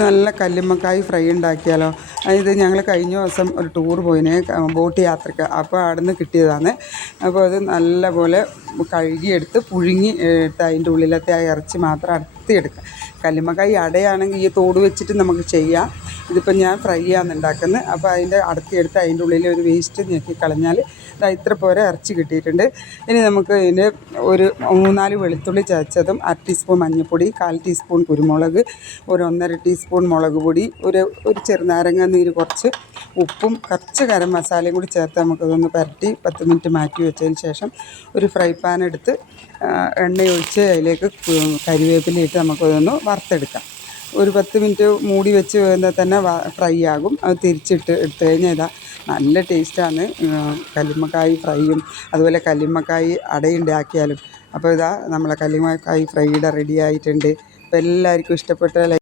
നല്ല കല്ലുമ്മക്കായ് ഫ്രൈ ഉണ്ടാക്കിയാലോ? ഇത് ഞങ്ങൾ കഴിഞ്ഞ ദിവസം ഒരു ടൂർ പോയിന് ബോട്ട് യാത്രയ്ക്ക്. അപ്പോൾ അവിടെ നിന്ന് കിട്ടിയതാണ്. അപ്പോൾ അത് നല്ല പോലെ കഴുകിയെടുത്ത് പുഴുങ്ങി എടുത്ത് അതിൻ്റെ ഉള്ളിലത്തെ ആ ഇറച്ചി മാത്രം അടർത്തിയെടുക്കുക. കല്ലുമ്മക്കായ് അടയാണെങ്കിൽ ഈ തോട് വെച്ചിട്ട് നമുക്ക് ചെയ്യാം. ഇതിപ്പോൾ ഞാൻ ഫ്രൈ ആണ് ഉണ്ടാക്കുന്നത്. അപ്പോൾ അതിൻ്റെ അടർത്തിയെടുത്ത് അതിൻ്റെ ഉള്ളിൽ ഒരു വേസ്റ്റ് ഞെക്കി കളഞ്ഞാൽ ഇത്ര പോരെ ഇറച്ചി കിട്ടിയിട്ടുണ്ട്. ഇനി നമുക്ക് ഇതിന് ഒരു 3-4 വെളുത്തുള്ളി ചതച്ചതും, 1/2 ടീസ്പൂൺ മഞ്ഞൾപ്പൊടി, 1/4 ടീസ്പൂൺ കുരുമുളക്, ഒരു 1.5 ടീസ്പൂൺ മുളക് പൊടി, ഒരു ചെറുനാരങ്ങ നീര്, കുറച്ച് ഉപ്പും കുറച്ച് ഗരം മസാലയും കൂടി ചേർത്ത് നമുക്കതൊന്ന് പുരട്ടി 10 മിനിറ്റ് മാറ്റി വെച്ചതിന് ശേഷം ഒരു ഫ്രൈ പാൻ എടുത്ത് എണ്ണയൊഴിച്ച് അതിലേക്ക് കരിവേപ്പിലയിട്ട് നമുക്കതൊന്ന് വറുത്തെടുക്കാം. ഒരു 10 മിനിറ്റ് മൂടി വെച്ച് കഴിഞ്ഞാൽ തന്നെ ഫ്രൈ ആകും. അത് തിരിച്ചിട്ട് എടുത്തു കഴിഞ്ഞാൽ നല്ല ടേസ്റ്റാണ് കല്ലുമ്മക്കായ് ഫ്രൈയും അതുപോലെ കല്ലുമ്മക്കായ് അടയുണ്ടാക്കിയാലും. അപ്പോൾ നമ്മളെ കല്ലുമ്മക്കായ് ഫ്രൈയുടെ റെഡി ആയിട്ടുണ്ട്. അപ്പോൾ എല്ലാവർക്കും ഇഷ്ടപ്പെട്ട